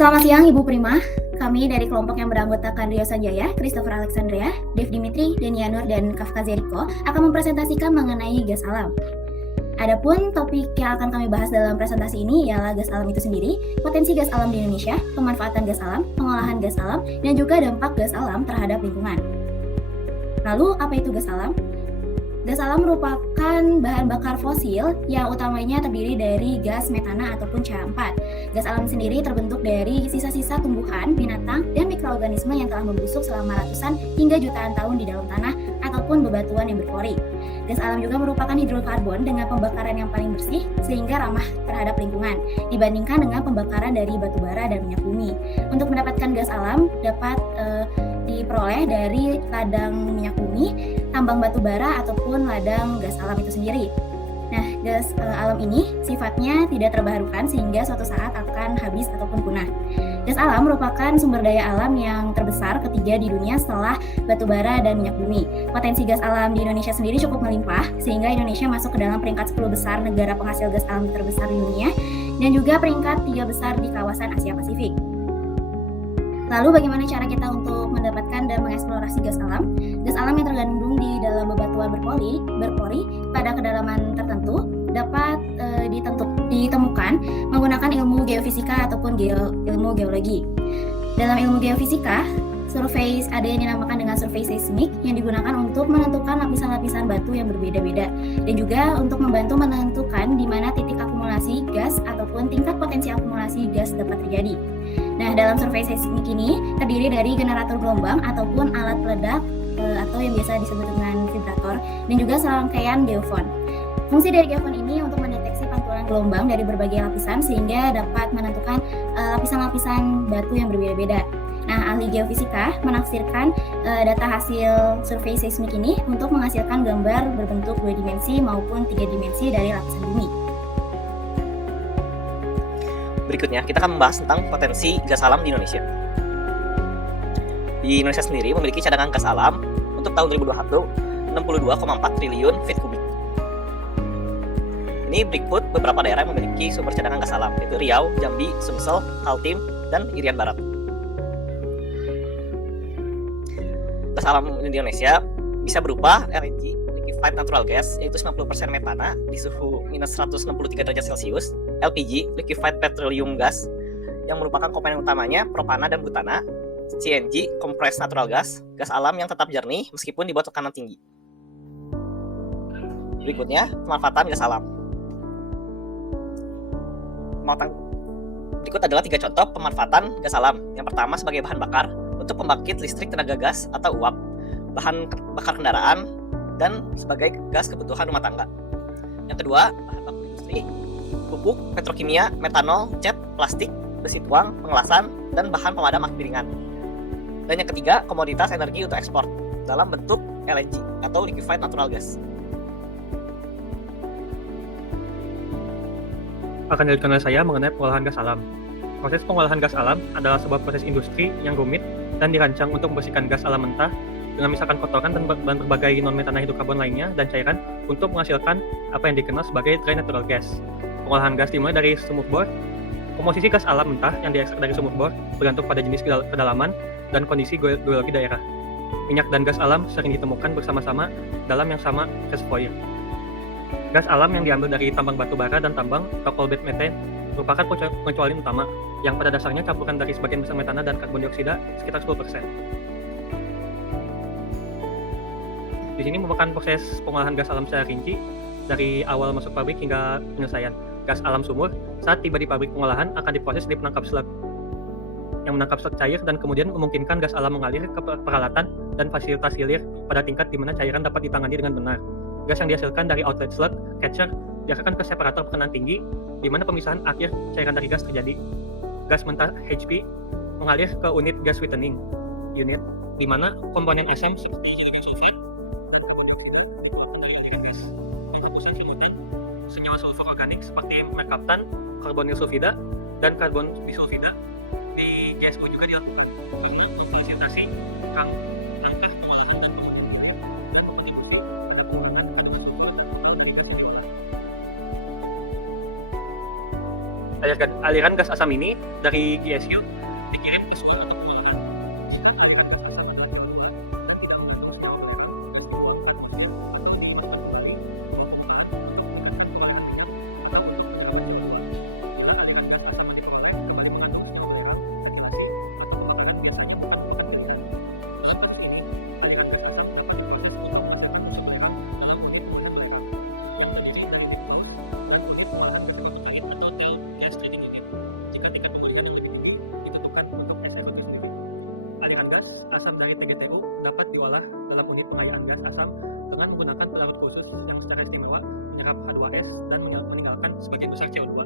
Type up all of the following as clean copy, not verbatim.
Selamat siang Ibu Prima, kami dari kelompok yang beranggotakan Rio Sanjaya, Christopher Alexandria, Dev Dimitri, Denianur, dan Kafka Zeriko akan mempresentasikan mengenai gas alam. Adapun topik yang akan kami bahas dalam presentasi ini ialah gas alam itu sendiri, potensi gas alam di Indonesia, pemanfaatan gas alam, pengolahan gas alam, dan juga dampak gas alam terhadap lingkungan. Lalu, apa itu gas alam? Gas alam merupakan bahan bakar fosil yang utamanya terdiri dari gas metana ataupun CH4. Gas alam sendiri terbentuk dari sisa-sisa tumbuhan, binatang, dan mikroorganisme yang telah membusuk selama ratusan hingga jutaan tahun di dalam tanah ataupun bebatuan yang berpori. Gas alam juga merupakan hidrokarbon dengan pembakaran yang paling bersih sehingga ramah terhadap lingkungan dibandingkan dengan pembakaran dari batu bara dan minyak bumi. Untuk mendapatkan gas alam dapat diperoleh dari ladang minyak bumi, tambang batu bara ataupun ladang gas alam itu sendiri. Nah, gas alam ini sifatnya tidak terbarukan sehingga suatu saat akan habis ataupun punah. Gas alam merupakan sumber daya alam yang terbesar ketiga di dunia setelah batu bara dan minyak bumi. Potensi gas alam di Indonesia sendiri cukup melimpah sehingga Indonesia masuk ke dalam peringkat 10 besar negara penghasil gas alam terbesar di dunia dan juga peringkat 3 besar di kawasan Asia Pasifik. Lalu bagaimana cara kita untuk mendapatkan dan mengeksplorasi gas alam? Gas alam yang tergandung di dalam bebatuan berpori pada kedalaman tertentu dapat ditemukan menggunakan ilmu geofisika ataupun ilmu geologi. Dalam ilmu geofisika, ada yang dinamakan dengan survei seismik yang digunakan untuk menentukan lapisan-lapisan batu yang berbeda-beda dan juga untuk membantu menentukan di mana titik akumulasi gas ataupun tingkat potensi akumulasi gas dapat terjadi. Nah, dalam survei seismik ini terdiri dari generator gelombang ataupun alat peledak atau yang biasa disebut dengan vibrator dan juga serangkaian geofon. Fungsi dari geofon ini untuk mendeteksi pantulan gelombang dari berbagai lapisan sehingga dapat menentukan lapisan-lapisan batu yang berbeda-beda. Nah, ahli geofisika menafsirkan data hasil survei seismik ini untuk menghasilkan gambar berbentuk 2 dimensi maupun 3 dimensi dari lapisan bumi. Berikutnya, kita akan membahas tentang potensi gas alam di Indonesia. Di Indonesia sendiri memiliki cadangan gas alam untuk tahun 2021 62,4 triliun feet kubik. Ini berikut beberapa daerah yang memiliki sumber cadangan gas alam, yaitu Riau, Jambi, Sumsel, Kaltim, dan Irian Barat. Gas alam di Indonesia bisa berupa LNG, liquefied natural gas, yaitu 90% metana di suhu minus 163 derajat Celcius, LPG, liquefied petroleum gas, yang merupakan komponen utamanya propana dan butana, CNG, compressed natural gas, gas alam yang tetap jernih meskipun di bawah tekanan tinggi. Berikutnya, pemanfaatan gas alam. Berikut adalah 3 contoh pemanfaatan gas alam. Yang pertama sebagai bahan bakar untuk pembangkit listrik tenaga gas atau uap, bahan bakar kendaraan, dan sebagai gas kebutuhan rumah tangga. Yang kedua, bahan baku industri, pupuk, petrokimia, metanol, cat, plastik, besi tuang, pengelasan, dan bahan pemadam api ringan. Dan yang ketiga, komoditas energi untuk ekspor dalam bentuk LNG atau liquefied natural gas. Akan dilanjutkan oleh saya mengenai pengolahan gas alam. Proses pengolahan gas alam adalah sebuah proses industri yang rumit dan dirancang untuk membersihkan gas alam mentah dengan misalkan kotoran dan berbagai non-metana hidrokarbon lainnya dan cairan untuk menghasilkan apa yang dikenal sebagai dry natural gas. Pengolahan gas dimulai dari sumur bor. Komposisi gas alam mentah yang diekstrak dari sumur bor bergantung pada jenis kedalaman dan kondisi geologi daerah. Minyak dan gas alam sering ditemukan bersama-sama dalam yang sama reservoir. Gas alam yang diambil dari tambang batu bara dan tambang coal bed methane merupakan pengecualian utama yang pada dasarnya campuran dari sebagian besar metana dan karbon dioksida sekitar 10%. Di sini merupakan proses pengolahan gas alam secara rinci dari awal masuk pabrik hingga penyelesaian. Gas alam sumur saat tiba di pabrik pengolahan akan diproses di penangkap slug yang menangkap slug cair dan kemudian memungkinkan gas alam mengalir ke peralatan dan fasilitas hilir pada tingkat di mana cairan dapat ditangani dengan benar. Gas yang dihasilkan dari outlet slug catcher diarahkan ke separator perkenan tinggi di mana pemisahan akhir cairan dari gas terjadi. Gas mentah HP mengalir ke unit gas sweetening unit di mana komponen SM seperti hidrogen sulfat dan karbon dioksida dikeluarkan dari aliran gas. Redusen simultan senyawa sulfur organik seperti merkaptan, karbonil sulfida, dan karbon disulfida di GSO juga dilakukan untuk memfasilitasi rangkaian pengolahan dan Aliran gas asam ini dari GSU dikirim ke Sumur untuk pengolahan. Aliran gas asam dari aliran gas asam dari TGTU dapat diolah dalam unit pengairan gas asam dengan menggunakan pelarut khusus yang secara istimewa menyerap H2S dan meninggalkan sebagian besar CO2.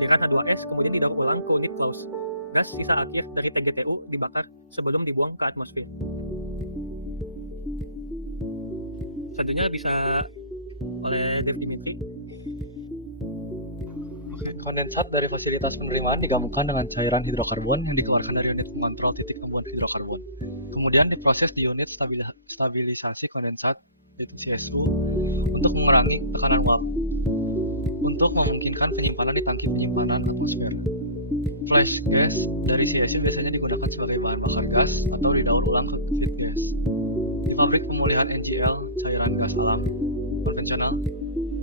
Aliran H2S kemudian didaur ulang ke unit Claus. Gas sisa akhir dari TGTU dibakar sebelum dibuang ke atmosfer. Selanjutnya bisa oleh Dev Dimitri. Kondensat dari fasilitas penerimaan digabungkan dengan cairan hidrokarbon yang dikeluarkan dari unit pengontrol titik temuan hidrokarbon. Kemudian diproses di unit stabilisasi kondensat yaitu CSU untuk mengurangi tekanan uap untuk memungkinkan penyimpanan di tangki penyimpanan atmosfer. Flash gas dari CSU biasanya digunakan sebagai bahan bakar gas atau didaur ulang ke feed gas. Di pabrik pemulihan NGL, cairan gas alam konvensional,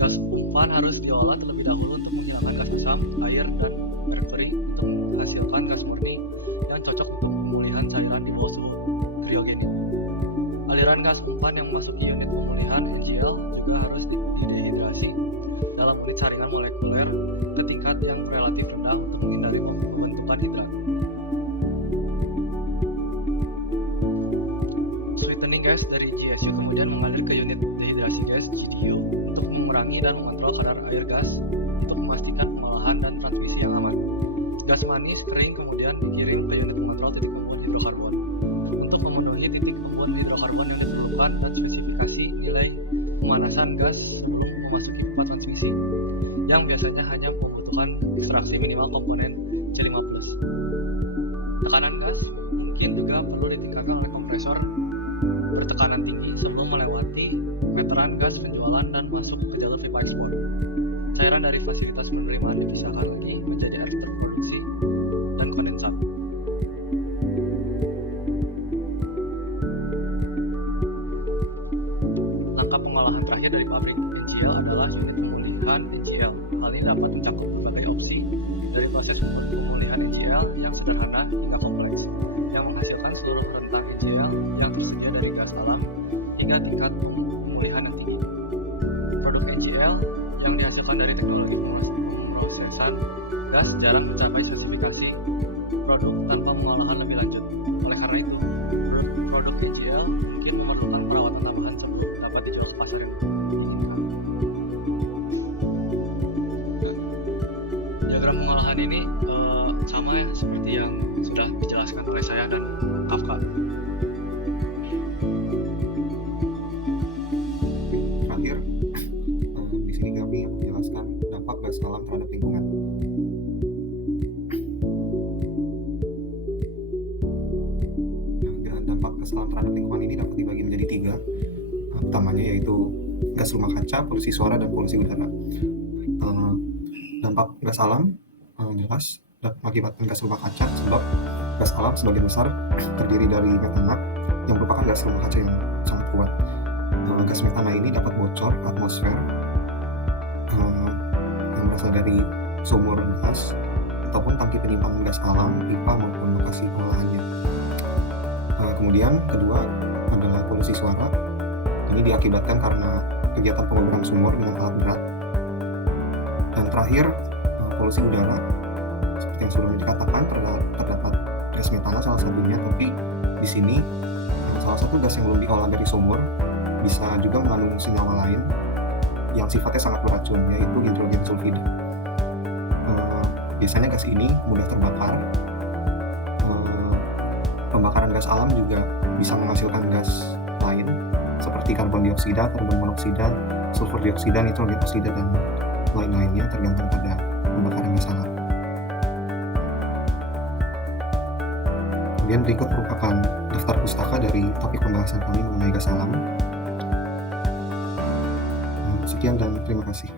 gas umpan harus diolah terlebih dahulu untuk menghilangkan gas asam, air, dan merkuri untuk menghasilkan gas murni yang cocok untuk pemulihan cairan di bawah suhu kriogenik. Aliran gas umpan yang memasuki unit pemulihan NGL juga harus didehidrasi dalam unit saringan molekuler ke tingkat yang relatif rendah untuk menghindari pembentukan hidrat. Sweetening gas dari GSU kemudian mengalir ke unit dehidrasi gas GDU untuk mengurangi dan mengontrol kadar air gas untuk memastikan pengolahan dan transmisi yang aman. Gas manis kering kemudian dikirim ke unit pengontrol titik pembuat hidrokarbon untuk memenuhi titik pembuat hidrokarbon yang diperlukan dan spesifikasi nilai pemanasan gas sebelum memasuki pipa transmisi yang biasanya hanya membutuhkan ekstraksi minimal komponen C5+. Tekanan gas mungkin juga perlu ditingkatkan oleh kompresor bertekanan tinggi sebelum melewati meteran gas penjualan dan masuk ke jalur pipa ekspor. Cairan dari fasilitas penerimaan dipisahkan lagi menjadi air terproduksi dan kondensat. Langkah pengolahan terakhir dari pabrik NGL adalah unit pemulihan NGL. Hal ini dapat mencakup berbagai opsi dari proses pemulihan NGL yang sederhana hingga kompleks, yang menghasilkan seluruh rentang NGL yang tersedia dari gas alam hingga tingkat pemulihan yang tinggi. Produk NGL yang dihasilkan dari teknologi pemrosesan gas jarang mencapai spesifikasi produk tanpa pengolahan lebih lanjut. Oleh karena itu, produk NGL mungkin memerlukan perawatan tambahan sebelum dapat dijual ke pasar yang diinginkan. Diagram pengolahan ini sama ya seperti yang sudah dijelaskan oleh saya dan Kafka. Terakhir, di sini kami menjelaskan dampak gas alam terhadap lingkungan. Dampak gas alam terhadap lingkungan ini dapat dibagi menjadi 3. Utamanya yaitu gas rumah kaca, polusi suara, dan polusi udara. Dampak gas alam jelas mengakibatkan gas rumah kaca sebab gas alam sebagian besar terdiri dari metana yang merupakan gas rumah kaca yang sangat kuat. Gas metana ini dapat bocor ke atmosfer yang berasal dari sumur gas ataupun tangki penyimpanan gas alam, pipa maupun lokasi pengolahannya. Kemudian kedua adalah polusi suara. Ini diakibatkan karena kegiatan pengoboran sumur dengan alat berat. Dan terakhir polusi udara. Seperti yang sebelumnya dikatakan, terdapat gas metana salah satunya, tapi di sini salah satu gas yang belum diolah dari sumur bisa juga mengandung senyawa lain yang sifatnya sangat beracun, yaitu hidrogen sulfida. Biasanya gas ini mudah terbakar. Pembakaran gas alam juga bisa menghasilkan gas lain seperti karbon dioksida, karbon monoksida, sulfur dioksida, nitrogen oksida, dan lain-lainnya tergantung pada pembakaran gas alam. Kemudian berikut merupakan daftar pustaka dari topik pembahasan kami mengenai gas alam. Sekian dan terima kasih.